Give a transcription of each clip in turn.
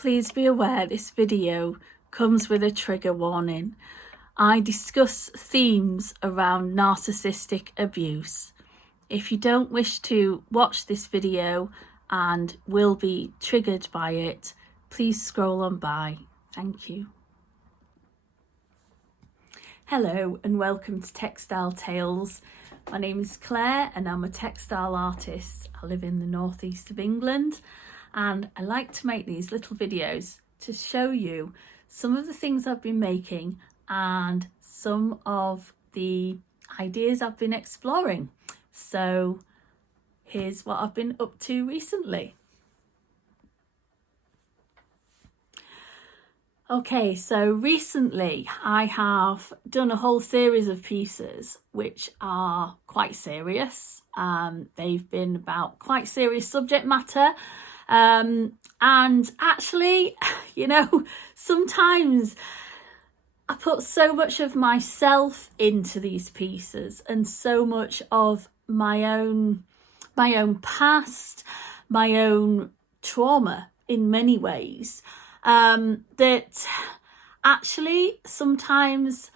Please be aware this video comes with a trigger warning. I discuss themes around narcissistic abuse. If you don't wish to watch this video and will be triggered by it, please scroll on by. Thank you. Hello and welcome to Textile Tales. My name is Claire and I'm a textile artist. I live in the northeast of England and I like to make these little videos to show you some of the things I've been making and some of the ideas I've been exploring. So here's what I've been up to recently. Okay, so recently I have done a whole series of pieces which are quite serious. They've been about quite serious subject matter. And actually, sometimes I put so much of myself into these pieces and so much of my own past, my own trauma in many ways, that actually sometimes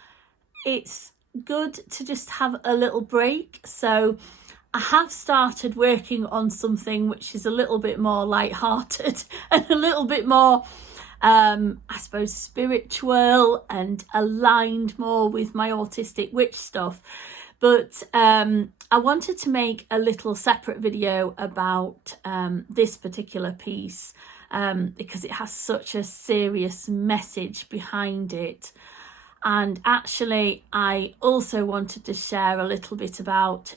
it's good to just have a little break. So I have started working on something which is a little bit more light-hearted and a little bit more, I suppose, spiritual and aligned more with my autistic witch stuff. But I wanted to make a little separate video about this particular piece because it has such a serious message behind it. And actually, I also wanted to share a little bit about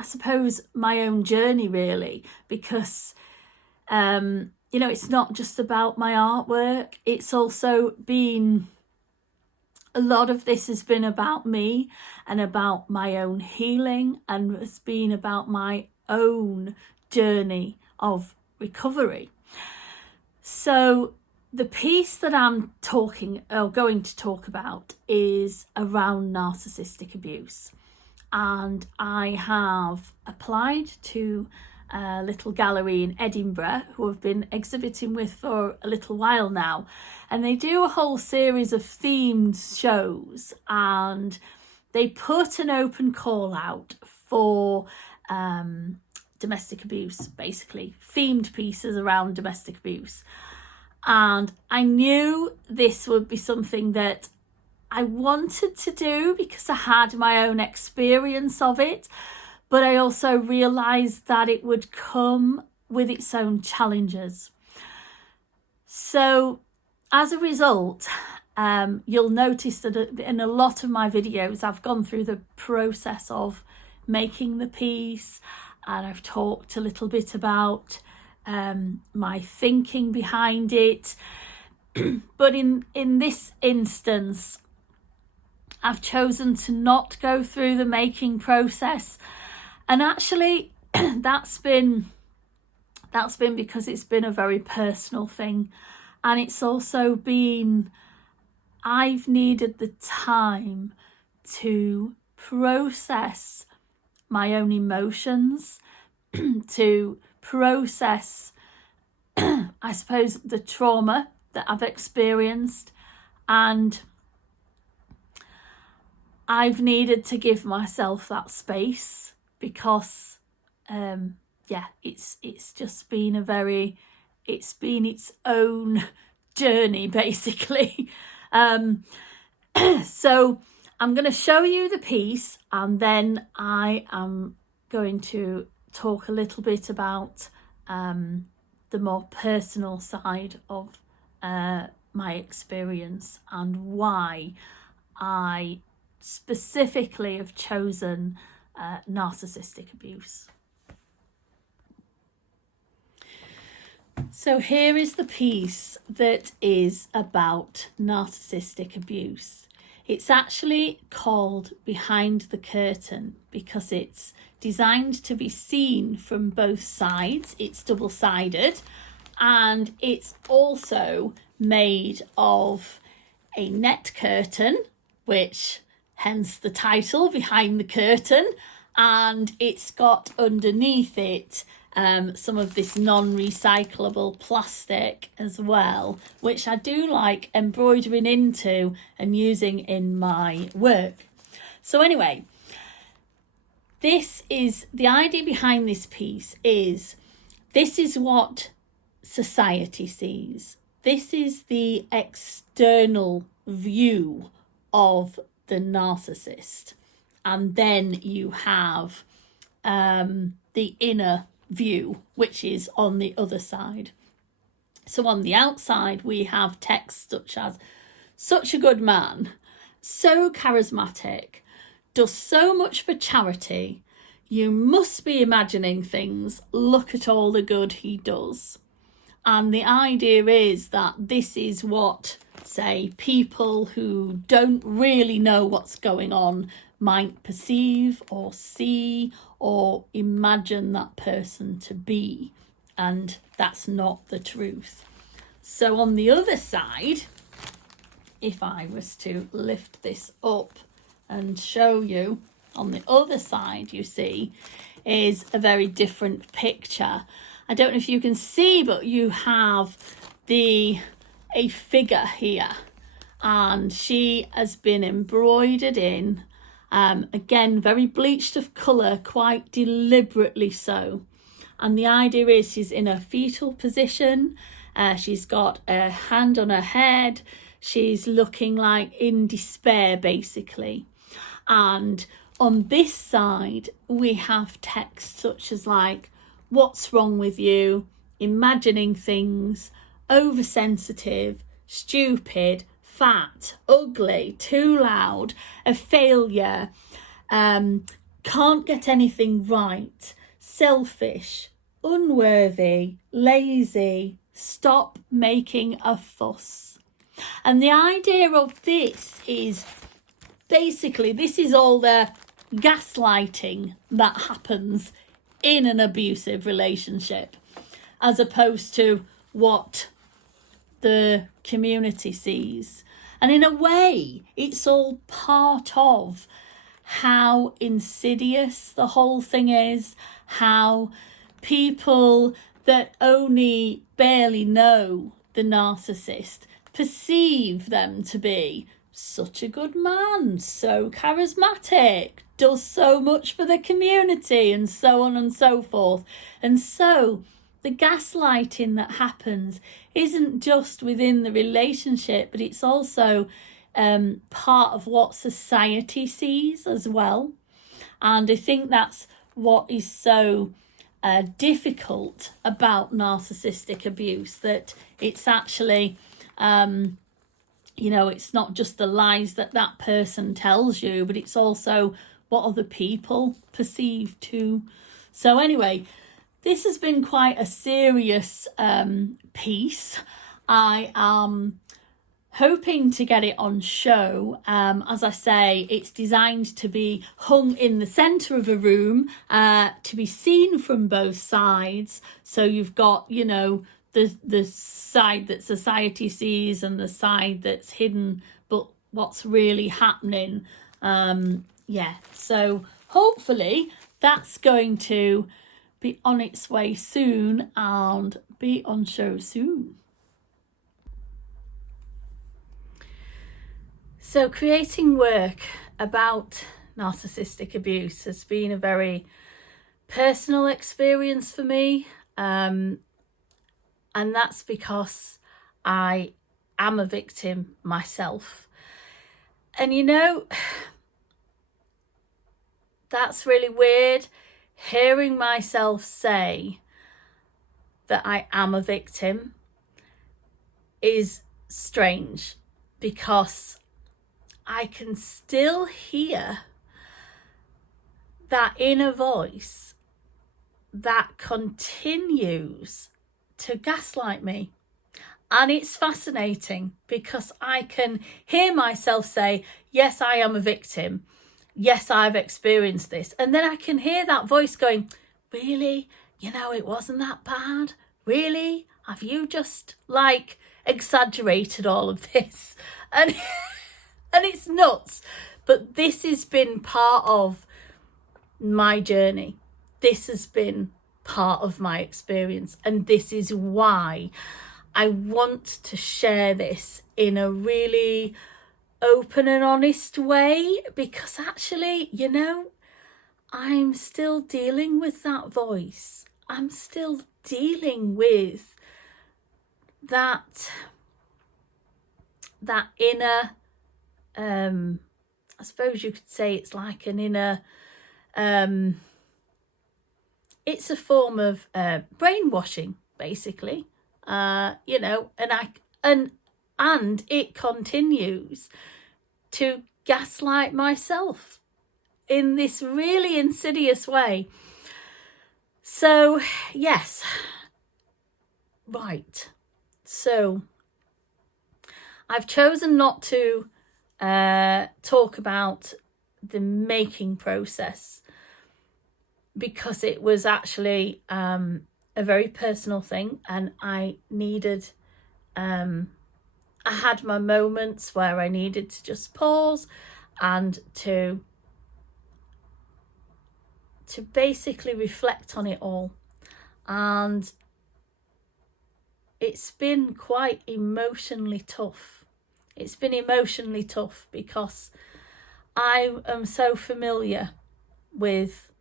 I suppose my own journey really, because it's not just about my artwork. It's also been, a lot of this has been about me and about my own healing, and it's been about my own journey of recovery. So the piece that I'm going to talk about is around narcissistic abuse. And I have applied to a little gallery in Edinburgh who I've been exhibiting with for a little while now, and they do a whole series of themed shows, and they put an open call out for domestic abuse, basically themed pieces around domestic abuse. And I knew this would be something that I wanted to do because I had my own experience of it, but I also realised that it would come with its own challenges. So as a result, you'll notice that in a lot of my videos I've gone through the process of making the piece, and I've talked a little bit about my thinking behind it. But in this instance, I've chosen to not go through the making process, and actually that's been because it's been a very personal thing, and it's also been, I've needed the time to process my own emotions, to process I suppose the trauma that I've experienced, and I've needed to give myself that space because it's just been it's been its own journey basically. So I'm going to show you the piece, and then I am going to talk a little bit about the more personal side of my experience and why I specifically have chosen narcissistic abuse. So here is the piece that is about narcissistic abuse. It's actually called Behind the Curtain because it's designed to be seen from both sides. It's double-sided, and it's also made of a net curtain, which hence the title Behind the Curtain, and it's got underneath it some of this non-recyclable plastic as well, which I do like embroidering into and using in my work. So anyway, this is the idea behind this piece. This is what society sees. This is the external view of the narcissist. And then you have the inner view, which is on the other side. So on the outside, we have texts such as, "Such a good man, so charismatic, does so much for charity. You must be imagining things. Look at all the good he does." And the idea is that this is what, say, people who don't really know what's going on might perceive or see or imagine that person to be. And that's not the truth. So on the other side, if I was to lift this up and show you, on the other side, you see, is a very different picture. I don't know if you can see, but you have a figure here, and she has been embroidered in, again, very bleached of colour, quite deliberately so. And the idea is she's in a fetal position. She's got a hand on her head. She's looking like in despair, basically. And on this side, we have text such as like, "What's wrong with you? Imagining things, oversensitive, stupid, fat, ugly, too loud, a failure, can't get anything right, selfish, unworthy, lazy, stop making a fuss." And the idea of this is basically, this is all the gaslighting that happens in an abusive relationship, as opposed to what the community sees. And in a way, it's all part of how insidious the whole thing is, how people that only barely know the narcissist perceive them to be such a good man, so charismatic, does so much for the community, and so on and so forth. And so the gaslighting that happens isn't just within the relationship, but it's also part of what society sees as well. And I think that's what is so difficult about narcissistic abuse, that it's actually it's not just the lies that that person tells you, but it's also what other people perceive too. So anyway, this has been quite a serious piece. I am hoping to get it on show. As I say, it's designed to be hung in the centre of a room, to be seen from both sides. So you've got, the side that society sees and the side that's hidden, but what's really happening. So hopefully that's going to be on its way soon and be on show soon. So creating work about narcissistic abuse has been a very personal experience for me. And that's because I am a victim myself. And that's really weird, hearing myself say that I am a victim is strange, because I can still hear that inner voice that continues to gaslight me. And it's fascinating, because I can hear myself say, yes, I am a victim. Yes, I've experienced this. And then I can hear that voice going, really? It wasn't that bad? Really? Have you just exaggerated all of this? And it's nuts. But this has been part of my journey. This has been part of my experience, and this is why I want to share this in a really open and honest way, because actually, you know, I'm still dealing with that voice. I'm still dealing with that inner, I suppose you could say it's like an inner, it's a form of brainwashing, basically, you know, and it continues to gaslight myself in this really insidious way. So, yes, right. So, I've chosen not to talk about the making process because it was actually a very personal thing, and I needed, I had my moments where I needed to just pause and to basically reflect on it all. And it's been quite emotionally tough. It's been emotionally tough because I am so familiar with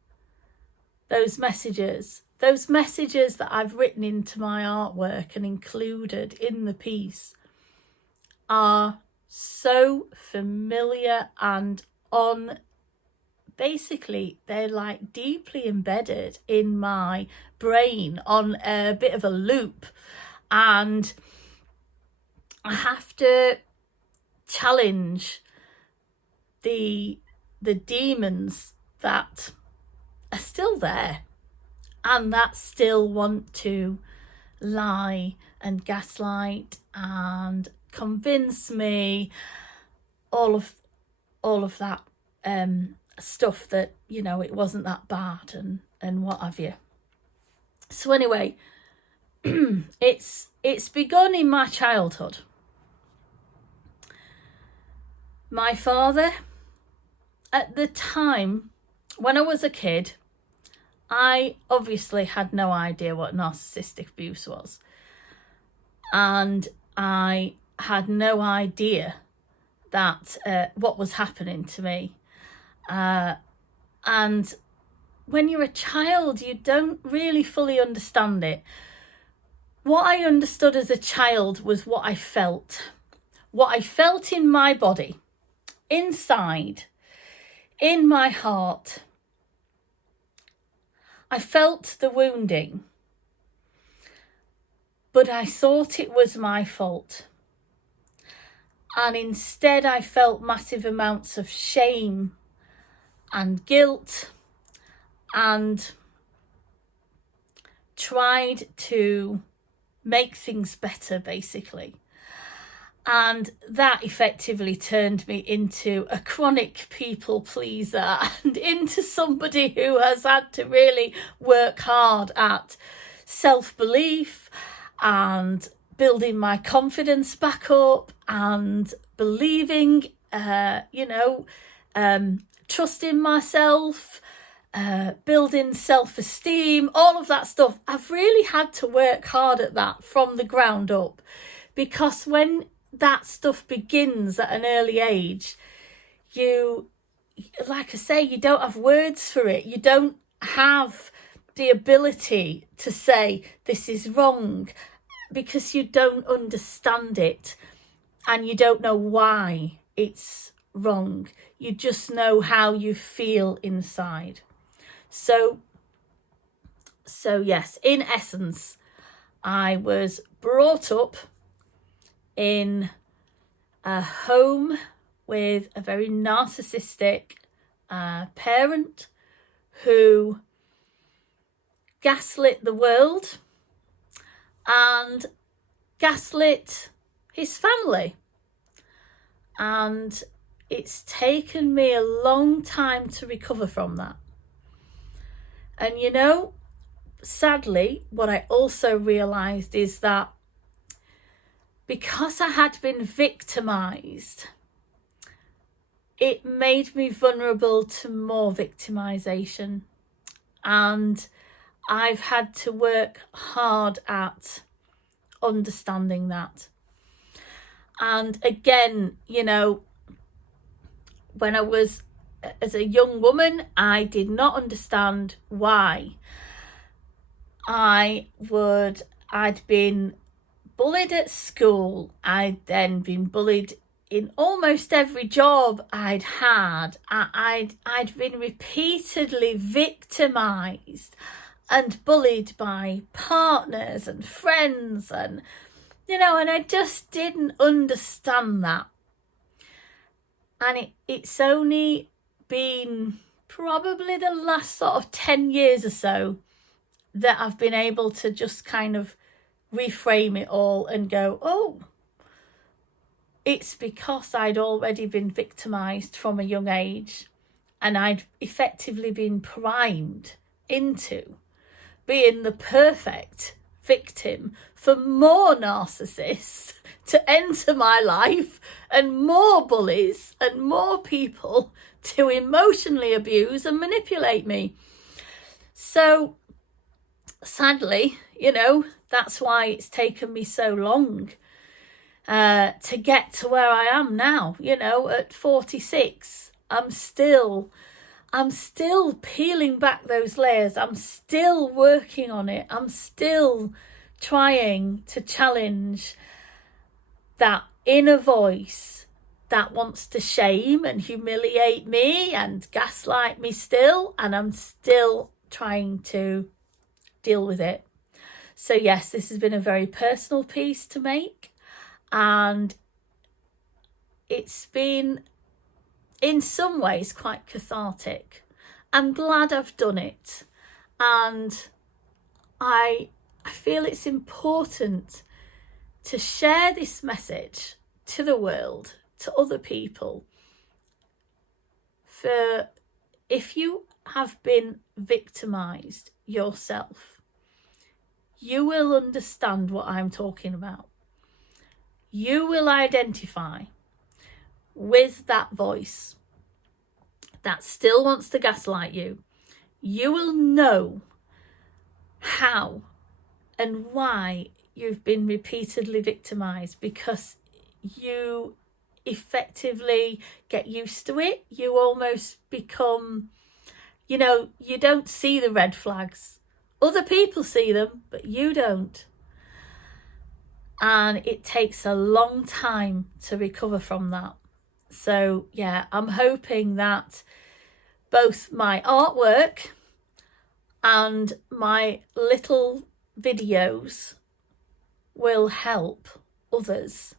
those messages that I've written into my artwork and included in the piece are so familiar and basically they're like deeply embedded in my brain on a bit of a loop, and I have to challenge the demons that are still there and that still want to lie and gaslight and convince me all of that stuff that, you know, it wasn't that bad and what have you. So anyway, it's begun in my childhood. My father, at the time when I was a kid, I obviously had no idea what narcissistic abuse was, and I had no idea that what was happening to me. And when you're a child, you don't really fully understand it. What I understood as a child was what I felt in my body, inside, in my heart. I felt the wounding, but I thought it was my fault. And instead I felt massive amounts of shame and guilt and tried to make things better, basically. And that effectively turned me into a chronic people pleaser and into somebody who has had to really work hard at self-belief and building my confidence back up and believing, trusting myself, building self-esteem, all of that stuff. I've really had to work hard at that from the ground up, because when that stuff begins at an early age, you, like I say, you don't have words for it. You don't have the ability to say this is wrong because you don't understand it and you don't know why it's wrong. You just know how you feel inside. So yes, in essence, I was brought up in a home with a very narcissistic parent who gaslit the world and gaslit his family. And it's taken me a long time to recover from that. And you know, sadly, what I also realised is that because I had been victimised, it made me vulnerable to more victimisation. And I've had to work hard at understanding that. And again, you know, when I was as a young woman, I did not understand why I'd been bullied at school. I'd then been bullied in almost every job I'd had. I'd been repeatedly victimized and bullied by partners and friends, and you know, and I just didn't understand that. And it's only been probably the last sort of 10 years or so that I've been able to just kind of reframe it all and go, oh, it's because I'd already been victimized from a young age, and I'd effectively been primed into being the perfect victim for more narcissists to enter my life, and more bullies and more people to emotionally abuse and manipulate me. So sadly, you know, that's why it's taken me so long to get to where I am now. You know, at 46, I'm still peeling back those layers. I'm still working on it. I'm still trying to challenge that inner voice that wants to shame and humiliate me and gaslight me still, and I'm still trying to deal with it. So yes, this has been a very personal piece to make, and it's been in some ways quite cathartic. I'm glad I've done it, and I feel it's important to share this message to the world, to other people. For if you have been victimized yourself, you will understand what I'm talking about. You will identify with that voice that still wants to gaslight you. You will know how and why you've been repeatedly victimized, because you effectively get used to it. You almost become, you know, you don't see the red flags. Other people see them, but you don't. And it takes a long time to recover from that. So yeah, I'm hoping that both my artwork and my little videos will help others.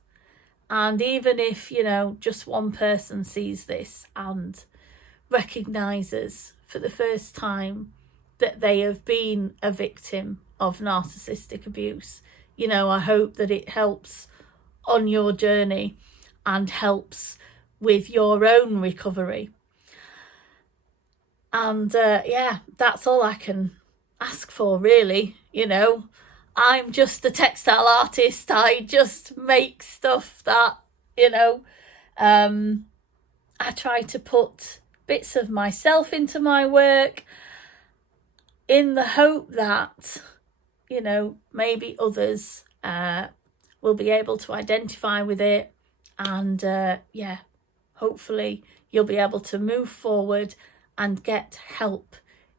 And even if, you know, just one person sees this and recognises for the first time that they have been a victim of narcissistic abuse, you know, I hope that it helps on your journey and helps with your own recovery. And yeah, that's all I can ask for, really. You know, I'm just a textile artist. I just make stuff that, you know, I try to put bits of myself into my work in the hope that, you know, maybe others will be able to identify with it, and yeah, hopefully you'll be able to move forward and get help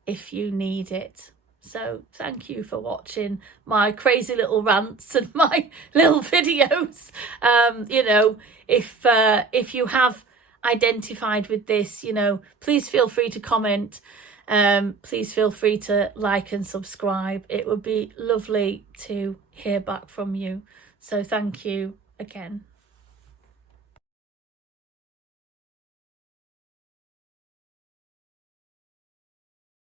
if you need it. So thank you for watching my crazy little rants and my little videos. You know, if you have identified with this, you know, please feel free to comment. Please feel free to like and subscribe. It would be lovely to hear back from you. So thank you again.